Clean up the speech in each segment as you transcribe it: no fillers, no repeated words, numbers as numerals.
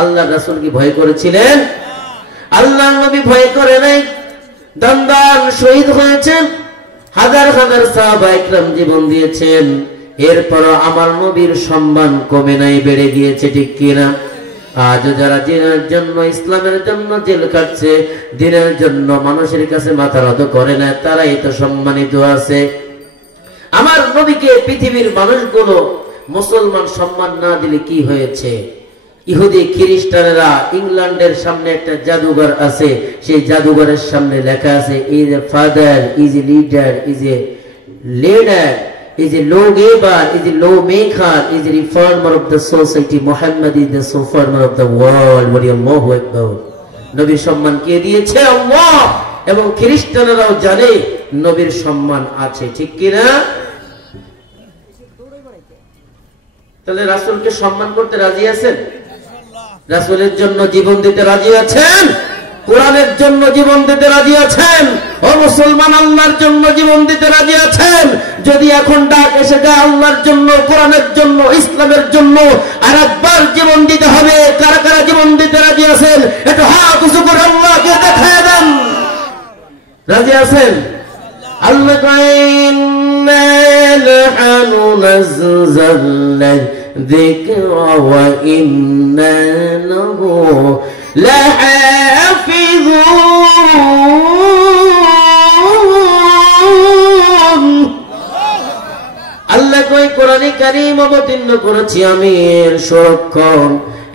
আল্লাহ রাসূল কি ভয় করেছিলেন? আল্লাহর নবী ভয় করে নাই। দান শহীদ হয়েছেন, হাজার হাজার সাহাবা ইকরাম জীবন দিয়েছেন, এরপরও আমার নবীর সম্মান কমে নাই, বেড়ে গিয়েছে, ঠিক কিনা? আজ যারা দিনের জন্য, ইসলামের জন্য জেল কাটছে, দিনের জন্য মানুষের কাছে মাথা নত করে না, তারাই তো সম্মানিত আছে। আমার নবীকে পৃথিবীর মানুষগুলো মুসলমান সম্মান না দিলে কি হয়েছে? ইহুদি খ্রিস্টানেরা ইংল্যান্ডের সামনে একটা জাদুঘর আছে, সেই জাদুঘরের সামনে লেখা আছে, is a father, is a leader, is a leader, is a law giver, is a law maker, is a reformer of the society. Muhammad is the reformer of the world. Allahu Akbar. নবীর সম্মান কে দিয়েছে? আল্লাহ। এবং খ্রিস্টানেরাও জানে নবীর সম্মান আছে, ঠিক কি না? তাহলে রাসূলকে সম্মান করতে রাজি আছেন? রাসূলের জন্য জীবন দিতে রাজি আছেন? কোরআনের জন্য জীবন দিতে রাজি আছেন? ও মুসলমান, আল্লাহর জন্য জীবন দিতে রাজি আছেন? যদি এখন ডাক এসে যায় আল্লাহর জন্য, কোরআনের জন্য, ইসলামের জন্য আর একবার জীবন দিতে হবে, কারা কারা জীবন দিতে রাজি আছেন? একটু হাত উঁচু করে আল্লাহকে দেখায় দেন। রাজি আছেন? আল্লাহ কইন নাহনু নাযালনা যিকরা ওয়া ইন্না লাহু আল্লাহ কই কোরআনে কারীম অবতীর্ণ করেছি আমি এর সংরক্ষণ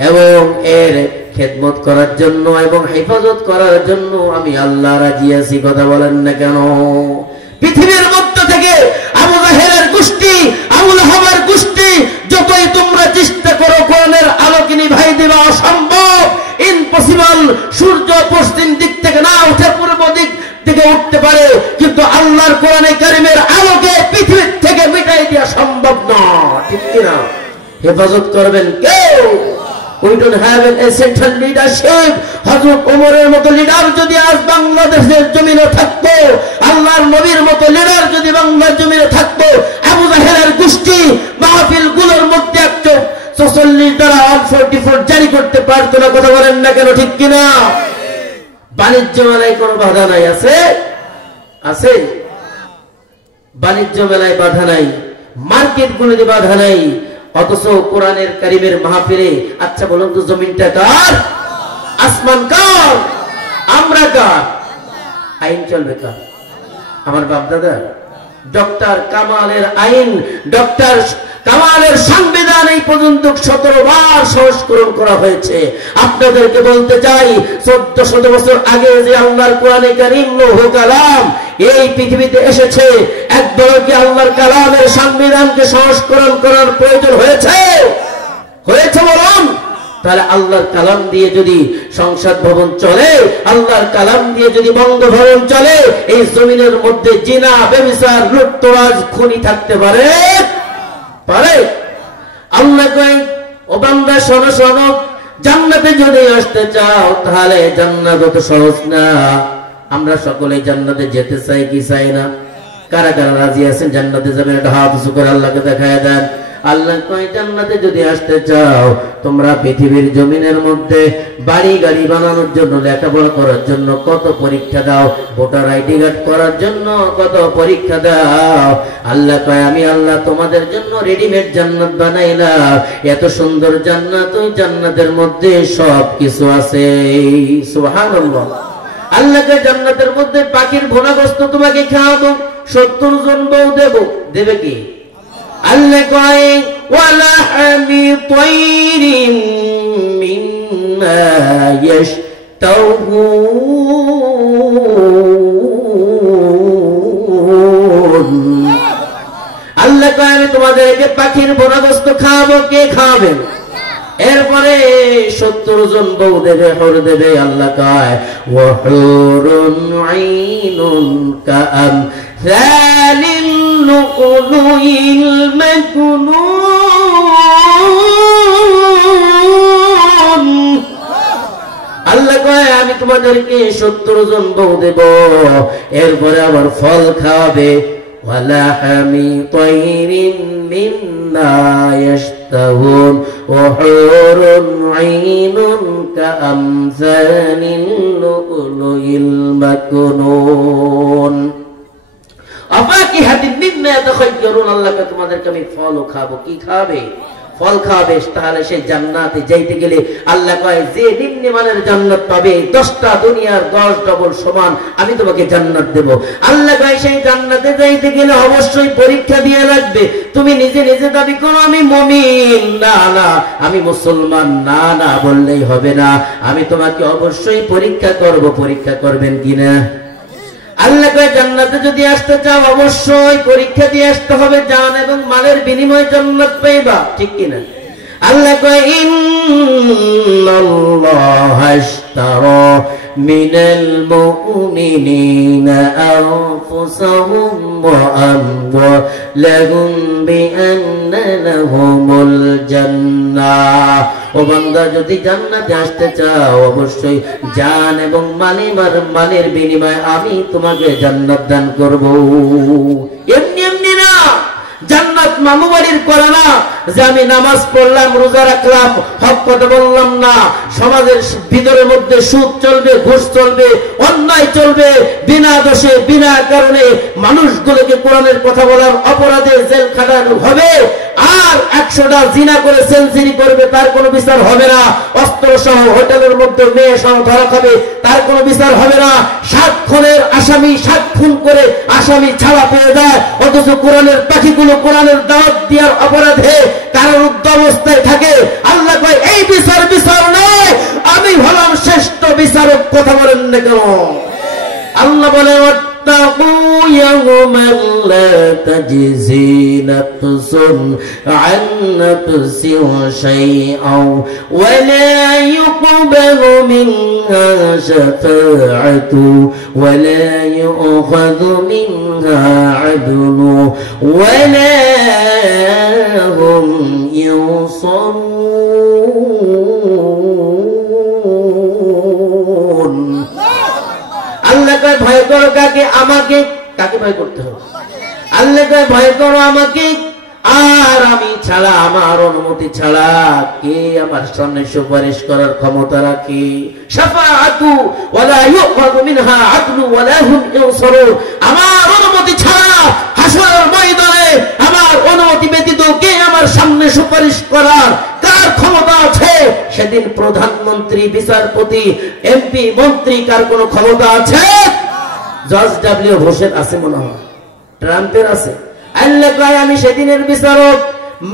এবং এর খেদমত করার জন্য এবং হেফাজত করার জন্য আমি আল্লাহ রাজি আছি। কথা বলেন না কেন? পৃথিবীর মধ্য থেকে আবু জাহেলের গোষ্ঠী, আবু লাহাবের গোষ্ঠী যতই তোমরা চেষ্টা করো কোরআনের আলোকে নিভাই দেওয়া অসম্ভব, ইম্পসিবল। সূর্য পশ্চিম দিক থেকে না উঠে পূর্ব দিক থেকে উঠতে পারে, কিন্তু আল্লাহর কোরআনে কারীমের আলোকে পৃথিবী থেকে মিটাই দেওয়া সম্ভব নয়, ঠিক কিনা? হেফাজত করবেন কে? We don't have a central leadership. হযরত ওমরের মতো লিডার যদি আজ বাংলাদেশের জমিনে থাকতো, আল্লাহর নবীর মতো লিডার যদি বাংলার জমিনে থাকতো, আবু জাহেলের গোষ্ঠী মাহফিলগুলোর মধ্যে একটু ৪৪ দ্বারা 144 জারি করতে পারতো না। কথা বলেন না কেন? ঠিক কিনা? বাণিজ্য মেলায় কোনো বাধা নাই, আছে? আছে? বাণিজ্য মেলায় বাধা নাই, মার্কেটগুলোতে বাধা নাই, অথচ কোরআনের কারীমের মাহফিলে আচ্ছা বলুন তো জমিনটা কার? আসমান কার? আমরা কার? আইন চলবে কার? আমার বাপ দাদা। ডক্টর কামালের আইন, ডক্টর কামালের সংবিধান এই পর্যন্ত 17 বার সংস্করণ করা হয়েছে। আপনাদেরকে বলতে চাই 1400 বছর আগে যে আল্লাহর কোরআনে কারীম লৌহ কালাম এই পৃথিবীতে এসেছে, একবার কি আল্লাহর কালামের সংবিধানকে সংস্করণ করার প্রয়োজন হয়েছে? হয়েছে বলুন? তাহলে আল্লাহর কালাম দিয়ে যদি সংসদ ভবন চলে, আল্লাহর কালাম দিয়ে যদি বঙ্গভবন চলে, এই জমিনের মধ্যে জিনা, ব্যভিচার, লুটতরাজ, খুনি থাকতে পারে? পারে? আল্লাহ কয় ও বান্দা শোনো শোনো, জান্নাতে যদি আসতে চাও তাহলে জান্নাত তো সহজ না। আমরা সকলেই জান্নাতে যেতে চাই কি চাই না? কারা কারা রাজি আছেন জান্নাতে যাবেন? একটা হাত উঁচু করে আল্লাহকে দেখায় দেন। আল্লাহ কয় জান্নাতে যদি আসতে চাও তোমরা পৃথিবীর জমিনের মধ্যে বাড়ি গাড়ি বানানোর জন্য, লেখাপড়া করার জন্য কত পরীক্ষা দাও, ভোটার আইডি কার্ড করার জন্য কত পরীক্ষা দাও। আল্লাহ কয় আমি আল্লাহ তোমাদের জন্য রেডিমেড জান্নাত বানাইলাম। এত সুন্দর জান্নাত, ওই জান্নাতের মধ্যে সব কিছু আছে। সুবহানাল্লাহ। আল্লাহকে জান্নাতের মধ্যে পাখির ভোনাগস্ত তোমাকে খাওয়াবো, 70 জন বউ দেব। দেবে কি? আল্লাহ কয় ওয়ালাহমি তায়রিন মিম্মা ইয়াশতাউন। আল্লাহ কয় আমি তোমাদেরকে পাখির ভোনাগস্ত খাওয়াবো। কে খাওয়াবেন? এরপরে 70 জন বউ দেবে, হর দেবে। আল্লাহ কয় ওয়া হুরুন আইনুন কাআম যালিল লুকুলুইল মাকনুন। আল্লাহ কয় আমি তোমাদেরকে 70 জন বউ দেব, এরপরে আবার ফল খাওয়াবে। ওয়ালাহমি তায়রিন মিম্মা ইয়াশতাহুন ওয়া হুরুন আইনুন কাআমসালিল লুলুইল মাকনুন আফাকিহাতিন মিম্মা তাখায়্যারুন। আল্লাহকে তোমাদেরকে আমি ফল খাবো। কি খাবে? ফল খাবে। তাহলে সেই জান্নাতে যাইতে গেলে আল্লাহ কয় যে নিম্নমানের জান্নাত পাবে 10টা দুনিয়ার 10 ডবল সমান আমি তোমাকে জান্নাত দেব। আল্লাহ কয় সেই জান্নাতে যাইতে গেলে অবশ্যই পরীক্ষা দিয়ে লাগবে। তুমি নিজে নিজে দাবি করো আমি মুমিন, না না আমি মুসলমান, না না বললেই হবে না। আমি তোমাকে অবশ্যই পরীক্ষা করব। পরীক্ষা করবেন কিনা? আল্লাহ কয় জান্নাতে যদি আসতে চাও অবশ্যই পরীক্ষা দিয়ে আসতে হবে। জান এবং মালের বিনিময়ে জান্নাত পাইবা, ঠিক কিনা? আল্লাহ কয় ইন্নাল্লাহা আশতারা মিনাল মুমিনিনা আনফুসাহুম ওয়া আমওয়ালাহুম বিআন্না লাহুমুল জান্নাহ। ও বান্দা যদি জান্নাতে আসতে চাও অবশ্যই জান এবং মালের বিনিময়ে আমি তোমাকে জান্নাত দান করব। এমনি এমনি না। জান্নাত মামু বাড়ির করা না যে আমি নামাজ পড়লাম, রোজা রাখলাম, হক কথা বললাম না। সমাজের ভিতরের মধ্যে সুদ চলবে, ঘুষ চলবে, অন্যায় চলবে, বিনা দোষে বিনা কারণে মানুষগুলোকে কোরআনের কথা বলার অপরাধে জেল খাটানো হবে। আর 100টা জিনা করে সেঞ্চুরি করবে, তার কোনো বিচার হবে না। অস্ত্র সহ হোটেলের মধ্যে মেয়ে সহ ধরা খাবে, তার কোনো বিচার হবে না। 7 খুনের আসামি 7 খুন করে আসামি ছাড়া পেয়ে যায়, অথচ কোরআনের পাখিগুলো কোরআনের দাওয়াত দেওয়ার অপরাধে কারারুদ্ধ অবস্থায় থাকে। আল্লাহ কয় এই বিচার নয়, আমি হলাম শ্রেষ্ঠ বিচারক। কথা বলেন না কেন? আল্লাহ বলে واتقوا يوما لا تجزي نفس عن نفس شيئا ولا يقبل منها شفاعة ولا يؤخذ منها عدل ولا هم ينصرون। আল্লাহ কয় ভয় করো কাকে? আমাকে। কাকে ভয় করতে হবে? আল্লাহ কয় ভয় করো আমাকে, আর আমি ছাড়া, আমার অনুমতি ছাড়া কে আমার সামনে সুপারিশ করার ক্ষমতা রাখে? শাফাআতু ওয়ালা ইউখাযু মিনহা আদলু ওয়ালা হুম ইউনসারুন। আমার অনুমতি ছাড়া হাসরের ময়দানে আমার অনুমতি ব্যতীত কে আমার সামনে সুপারিশ করার কার ক্ষমতা আছে? সেদিন প্রধানমন্ত্রী, বিচারপতি, এমপি, মন্ত্রী কার কোনো ক্ষমতা আছে? জর্জ ডব্লিউ বুশের আছে মনে হয়, ট্রাম্পের আছে। আল্লাহ কয় আমি সেদিনের বিচারক।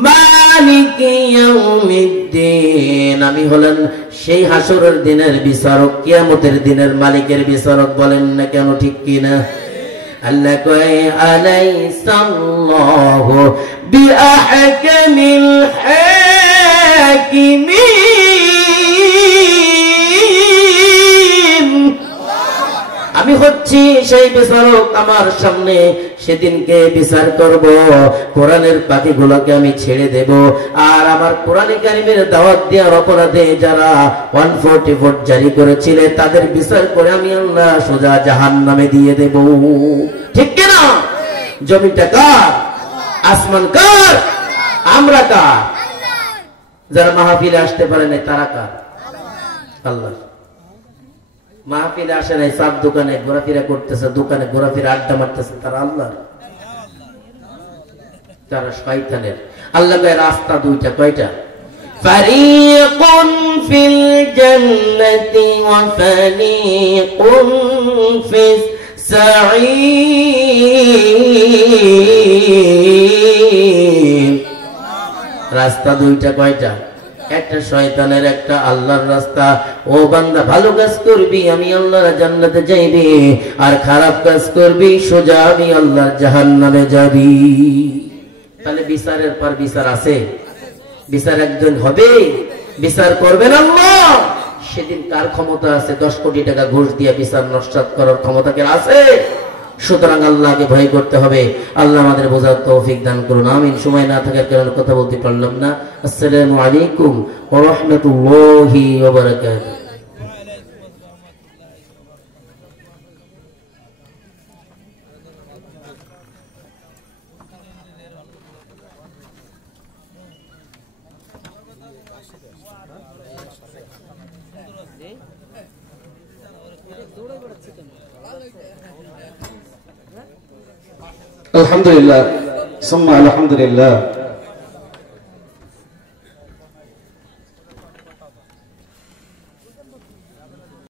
মালিকি ইয়াউমিদ্দিন, আমি হলেন সেই হাসরের দিনের বিচারক, কিয়ামতের দিনের মালিকের বিচারক। বলেন না কেন? ঠিক কিনা? আল্লাহ কয় আলাইসাল্লাহু বিআহকামিল হাকিমিন। আমি হচ্ছি সেই বিচারক। আমার সামনে সেদিনকে বিচার করব। কোরআনের পাখিগুলোকে আমি ছেড়ে দেব, আর আমার কোরআনে কারিমের দাওয়াত দেওয়ার অপরাধে যারা 144 জারি করেছিলে তাদের বিচার করে আমি আল্লাহ সোজা জাহান্নামে দিয়ে দেব। ঠিক কিনা? জমিটা কার? আসমান কার? আমরা কার? যারা মাহফিলে আসতে পারে নাই তারা কার? আল্লাহ। মাহফিলে আসে নাই, সব দোকানে ঘোরাফেরা করতেছে, দোকানে ঘোরাফেরা আড্ডা মারতেছে, তারা আল্লাহ? তারা শয়তানের। আল্লাহ কয় রাস্তা দুইটা। কয়টা? ফারিকুন ফিল জান্নাতি ওয়া ফারিকুন ফিস সাঈর। রাস্তা দুইটা। কয়টা? একটা শয়তানের, একটা আল্লাহর রাস্তা। ও বান্দা ভালো কাজ করবি আমি আল্লাহর জান্নাতে যাইবি, আর খারাপ কাজ করবি সোজা আমি আল্লাহর জাহান্নামে যাবি। তাহলে বিচারের পর বিচার আছে। বিচার একজন হবে, বিচার করবেন আল্লাহ। সেদিন কার ক্ষমতা আছে 10 কোটি টাকা ঘুষ দিয়ে বিচার নস্যাৎ করার ক্ষমতা কে আছে? সুতরাং আল্লাহকে ভয় করতে হবে। আল্লাহ আমাদের বোঝার তৌফিক দান করুন, আমিন। সময় না থাকার কারণে কথা বলতে পারলাম না। আসসালামু আলাইকুম ওয়া রাহমাতুল্লাহি ওয়া বারাকাতুহু। আলহামদুলিল্লাহ সুম্মা আলহামদুলিল্লাহ।